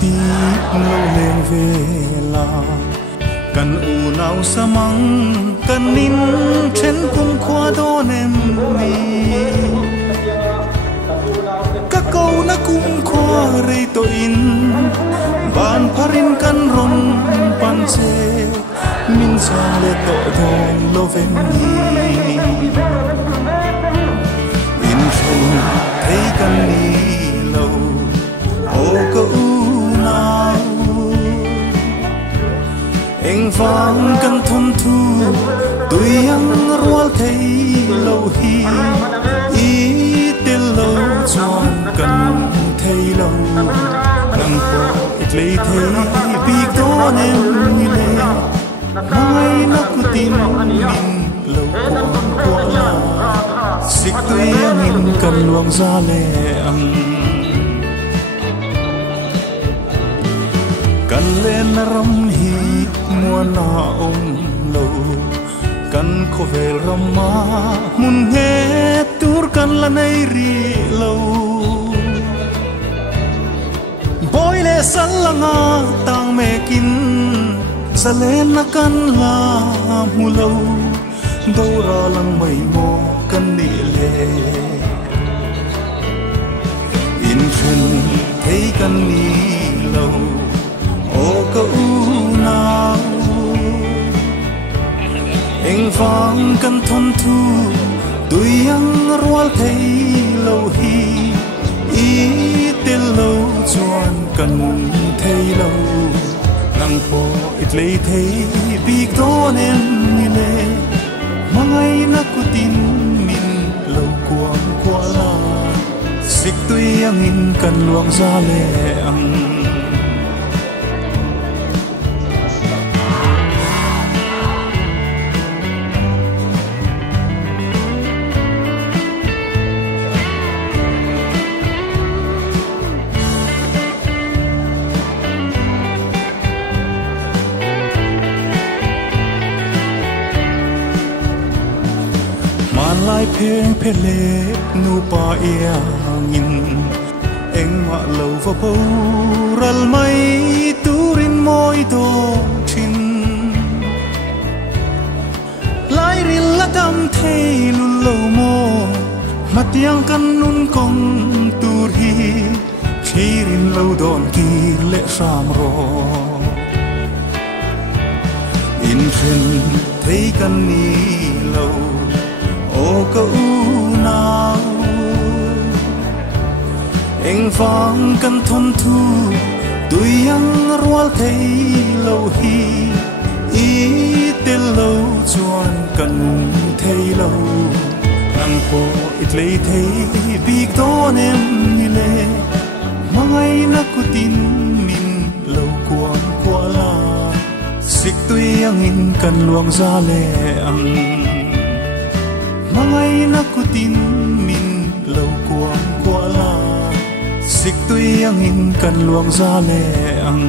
fi lo leng vela kan u nau samang kan nin chen kum khwa do nem mi ka ko na kum khwa re to in ban pharin kan ron pan se min sa le to don lo ven ni in chun thei kan ni lo o ko anh vang kan thum thu tui ang rual thei lo hi i tel lo chuan kan thei lo nang po it lei thei big don em ni le mai na ku tin min lo ko la sik tui ang in kan luang za le ang kan lên ram hi mua na om lo kan kho vel ram ma mun nghe tur kan la nei ri lo boy le salanga tang me kin salen na kan la mu lo do ra lang mai mo kan ni le in phun thấy kan ni lo ô câu nào anh vang kan thon thu tui ang rual thei lo hi i tel lo chuan kan thei lo nang po it lei thei big don em ni le mangai na ku tin min lo kuang kwa la sik tui ang in kan luang za le ang lai pheng phê lệ nu pa ia ngin eng ma lo va po ral mai turin moi do chin lai ril la dam thei lu lo mo matiang kan nun kong tur hi chirin lo don ki le sam ro in phen thei kan ni lo ô câu nào anh vang kan thon thu tui ang rual thei lo hi i tel lo chuan kan thei lo nang po it lei thei big don em ni le mangai na ku tin min lo kuang kwa la sik tui ang in kan luang za le ang mangai na ku tin min lo kuang kwa la sik tui ang in kan luang za le ang